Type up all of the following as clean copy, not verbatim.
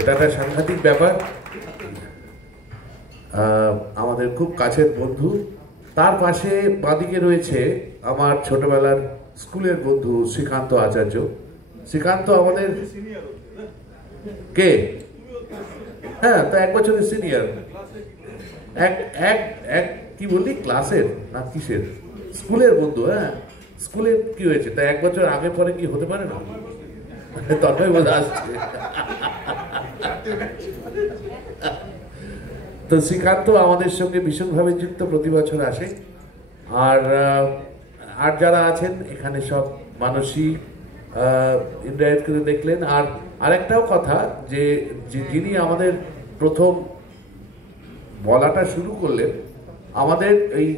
এটা একটা সাংঘাতিক ব্যাপার। আমাদের খুব কাছের বন্ধু, তার পাশে বাঁদিকে রয়েছে আমার ছোটবেলার স্কুলের বন্ধু শ্রীকান্ত আচার্য। শ্রীকান্ত আমাদের কে? হ্যাঁ, তো 1 বছরের সিনিয়র। এক কি বললি, ক্লাসের না কিসের? স্কুলের বন্ধু। হ্যাঁ, স্কুলে কি হয়েছে তা 1 বছর আগে পরে কি হতে পারে না? তবে বোঝা আসছে। তো শ্রীকান্ত আমাদের সঙ্গে ভীষণভাবে যুক্ত, প্রতি বছর আসে। আর যারা আছেন এখানে সব মানুষই ইন্টারেক্ট করে দেখলেন। আর আরেকটাও কথা, যে যিনি আমাদের প্রথম বলাটা শুরু করলেন, আমাদের এই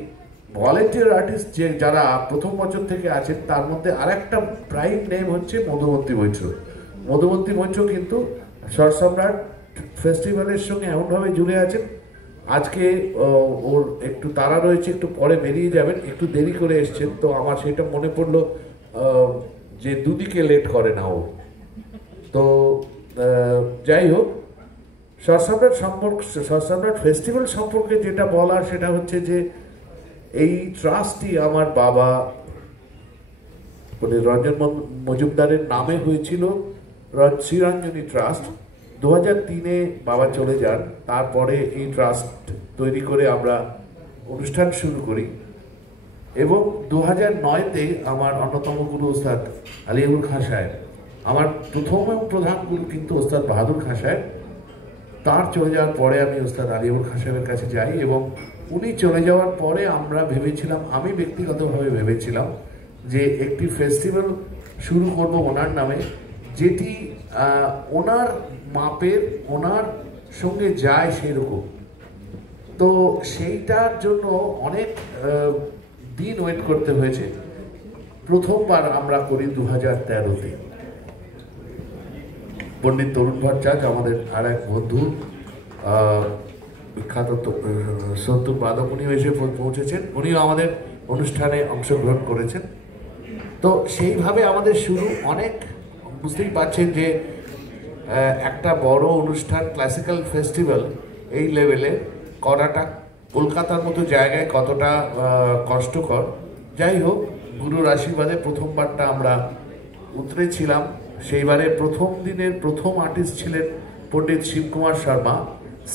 ভলেন্টিয়ার আর্টিস্ট যে যারা প্রথম বছর থেকে আছেন, তার মধ্যে আরেকটা প্রাইম নেম হচ্ছে মধুমন্তী মৈত্র। মধুমন্তী মৈত্র কিন্তু সরসম্রাট ফেস্টিভ্যালের সঙ্গে এমনভাবে জুড়ে আছেন। আজকে ওর একটু তাড়া রয়েছে, একটু পরে বেরিয়ে যাবেন, একটু দেরি করে এসছেন। তো আমার সেটা মনে পড়লো যে দুদিকে লেট করে না ও। তো যাই হোক, সরসম্রাট ফেস্টিভ্যাল সম্পর্কে যেটা বলার সেটা হচ্ছে যে এই ট্রাস্টটি আমার বাবা মানে রঞ্জন মজুমদারের নামে হয়েছিল, শ্রীরঞ্জনী ট্রাস্ট। 2003-এ বাবা চলে যান, তারপরে এই ট্রাস্ট তৈরি করে আমরা অনুষ্ঠান শুরু করি। এবং 2009-তে আমার অন্যতম গুরু ওস্তাদ আলিয়াবুল খাঁ সাহেব, আমার প্রথম এবং প্রধান গুরু কিন্তু ওস্তাদ বাহাদুর খাঁ সাহেব। তার চলে যাওয়ার পরে আমি ওস্তাদ আলিয়াবুল খাঁ সাহেবের কাছে যাই, এবং উনি চলে যাওয়ার পরে আমরা ভেবেছিলাম, আমি ব্যক্তিগতভাবে ভেবেছিলাম যে একটি ফেস্টিভ্যাল শুরু করব ওনার নামে, যেটি ওনার মাপের, ওনার সঙ্গে যায় সেরকম। তো সেইটার জন্য অনেক দিন ওয়েট করতে হয়েছে। প্রথমবার আমরা করি 2013-তে। পণ্ডিত তরুণ ভট্টাচার্য আমাদের আর এক বন্ধু, বিখ্যাত সত্তর বাদক, উনিও এসে পৌঁছেছেন, উনিও আমাদের অনুষ্ঠানে অংশগ্রহণ করেছেন। তো সেইভাবে আমাদের শুরু। অনেক বুঝতেই পারছেন যে একটা বড় অনুষ্ঠান, ক্লাসিক্যাল ফেস্টিভ্যাল এই লেভেলে করাটা কলকাতার মতো জায়গায় কতটা কষ্টকর। যাই হোক, গুরুর আশীর্বাদে প্রথমবারটা আমরা উতরেছিলাম। সেইবারে প্রথম দিনের প্রথম আর্টিস্ট ছিলেন পণ্ডিত শিবকুমার শর্মা,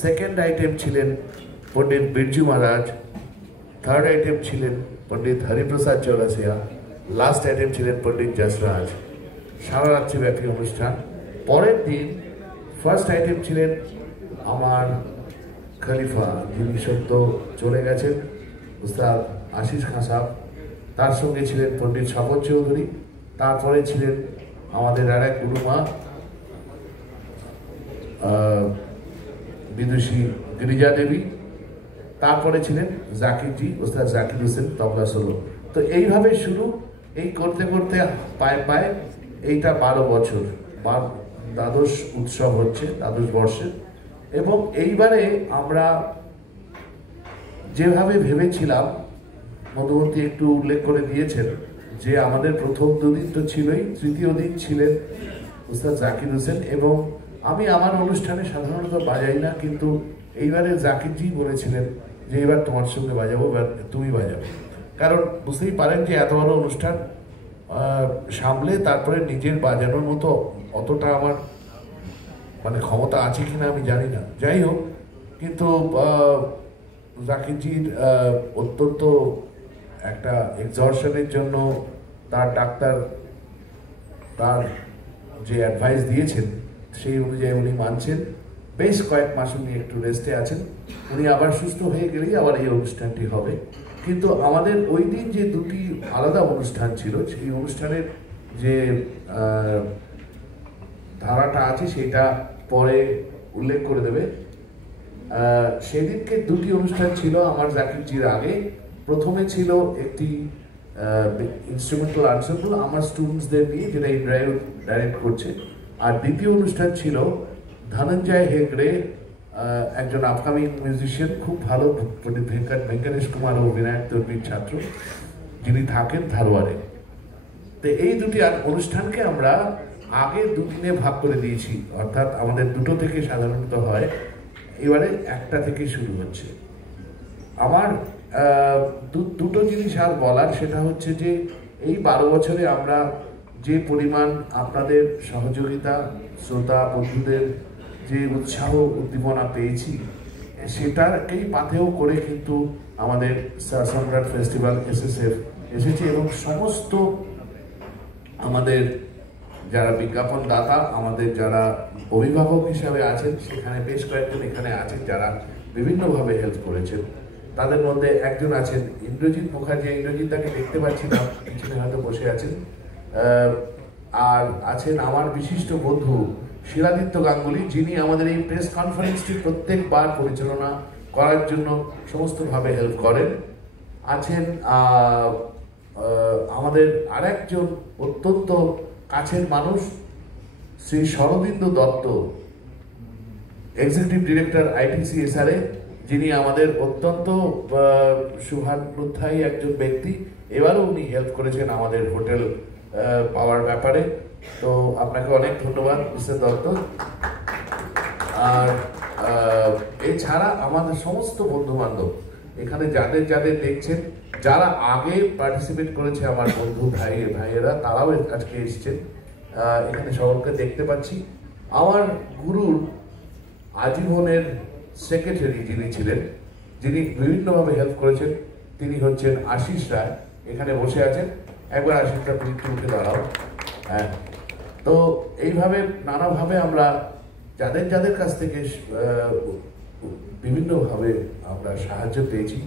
সেকেন্ড আইটেম ছিলেন পণ্ডিত বিরজু মহারাজ, থার্ড আইটেম ছিলেন পণ্ডিত হরিপ্রসাদ চৌরাসিয়া, লাস্ট আইটেম ছিলেন পণ্ডিত যশরাজ। সারা রাত্রিব্যাপী অনুষ্ঠান। পরের দিন ফার্স্ট আইটেম ছিলেন আমার খলিফা, যিনি সত্য চলে গেছেন, উস্তাদ আশিস খাঁ সাহেব। তার সঙ্গে ছিলেন পণ্ডিত স্বপন চৌধুরী। তারপরে ছিলেন আমাদের আর এক গুরুমা বিদুষী গিরিজা দেবী। তারপরে ছিলেন জাকিরজি, ওস্তাদ জাকির হোসেন তবলা সোলো। তো এইভাবে শুরু। এই করতে করতে পায়ে পায়ে এইটা 12 বছর, দ্বাদশ উৎসব হচ্ছে, দ্বাদশ বর্ষে। এবং এইবারে আমরা যেভাবে ভেবেছিলাম, মধুমন্তী একটু উল্লেখ করে দিয়েছেন যে আমাদের প্রথম 2 দিন তো ছিলই, তৃতীয় দিন ছিলেন ওস্তাদ জাকির হোসেন। এবং আমি আমার অনুষ্ঠানে সাধারণত বাজাই না, কিন্তু এইবারে জাকিরজি বলেছিলেন যে এবার তোমার সঙ্গে বাজাবো, এবার তুমি বাজাবে। কারণ বুঝতেই পারেন যে এত বড় অনুষ্ঠান সামলে তারপরে নিজের বাজানোর মতো অতটা আমার মানে ক্ষমতা আছে কিনা আমি জানি না। যাই হোক, কিন্তু জাকিরজির অত্যন্ত একটা এক্সহর্শনের জন্য তার ডাক্তার তার যে অ্যাডভাইস দিয়েছেন সেই অনুযায়ী উনি মানছেন। বেশ কয়েক মাস উনি একটু রেস্টে আছেন, উনি আবার সুস্থ হয়ে গেলেই আবার এই অনুষ্ঠানটি হবে। কিন্তু আমাদের ওই দিন যে 2টি আলাদা অনুষ্ঠান ছিল, সেই অনুষ্ঠানের যে ধারাটা আছে সেটা পরে উল্লেখ করে দেবে। সেদিনকে 2টি অনুষ্ঠান ছিল আমার জাকিরজির আগে। প্রথমে ছিল একটি ইনস্ট্রুমেন্টাল আনসাম্বল আমার স্টুডেন্টসদের নিয়ে, যেটা ইন্দ্রায়ণ ডাইরেক্ট করছে। আর দ্বিতীয় অনুষ্ঠান ছিল ধনঞ্জয় হেগড়ে, একজন আপকামিং মিউজিশিয়ান, খুব ভালো, পণ্ডিত ভেঙ্কটেশ কুমার ও বিনায়ক দর্বীর ছাত্র, যিনি থাকেন ধারওয়াড়ে। তো এই 2টি অনুষ্ঠানকে আমরা আগে দুদিনে ভাগ করে দিয়েছি, অর্থাৎ আমাদের 2টো থেকে সাধারণত হয়, এবারে 1টা থেকে শুরু হচ্ছে। আমার দুটো জিনিস আর বলার, সেটা হচ্ছে যে এই 12 বছরে আমরা যে পরিমাণ আপনাদের সহযোগিতা, শ্রোতা বন্ধুদের যে উৎসাহ উদ্দীপনা পেয়েছি, সেটাকেই পাথেয় করে কিন্তু আমাদের সম্রাট ফেস্টিভ্যাল SSF এসেছে। এবং সমস্ত আমাদের যারা বিজ্ঞাপন দাতা, আমাদের যারা অভিভাবক হিসাবে আছেন, সেখানে বেশ কয়েকজন এখানে আছেন যারা বিভিন্নভাবে হেল্প করেছেন। তাদের মধ্যে একজন আছেন ইন্দ্রজিৎ মুখার্জি। ইন্দ্রজিৎ তাকে দেখতে পাচ্ছি না, পিছনে হয়তো বসে আছেন। আর আছেন আমার বিশিষ্ট বন্ধু শিলাদিত্য গাঙ্গুলি, যিনি আমাদের এই প্রেস কনফারেন্সটি প্রত্যেকবার পরিচালনা করার জন্য সমস্তভাবে হেল্প করেন। আছেন আমাদের আরেকজন অত্যন্ত কাছের মানুষ, Shri Sharadindu Dutta, executive director ITC SRA, যিনি আমাদের অত্যন্ত শুভানুধ্যায়ী একজন ব্যক্তি। এবারও উনি হেল্প করেছেন আমাদের হোটেল পাওয়ার ব্যাপারে। তো আপনাকে অনেক ধন্যবাদ মিস্টার দত্ত। আর এছাড়া আমাদের সমস্ত বন্ধু বান্ধব এখানে যাদের যাদের দেখছেন, যারা আগে পার্টিসিপেট করেছে, আমার বন্ধু ভাইয়েরা, তারাও আজকে এসছেন। এখানে সকলকে দেখতে পাচ্ছি। আমার গুরুর আজীবনের সেক্রেটারি যিনি ছিলেন, যিনি বিভিন্নভাবে হেল্প করেছেন, তিনি হচ্ছেন আশিস রায়। এখানে বসে আছেন, একবার আশিসটা তুমি উঠে দাঁড়াও। হ্যাঁ, তো এইভাবে নানাভাবে আমরা যাদের যাদের কাছ থেকে বিভিন্নভাবে আমরা সাহায্য পেয়েছি,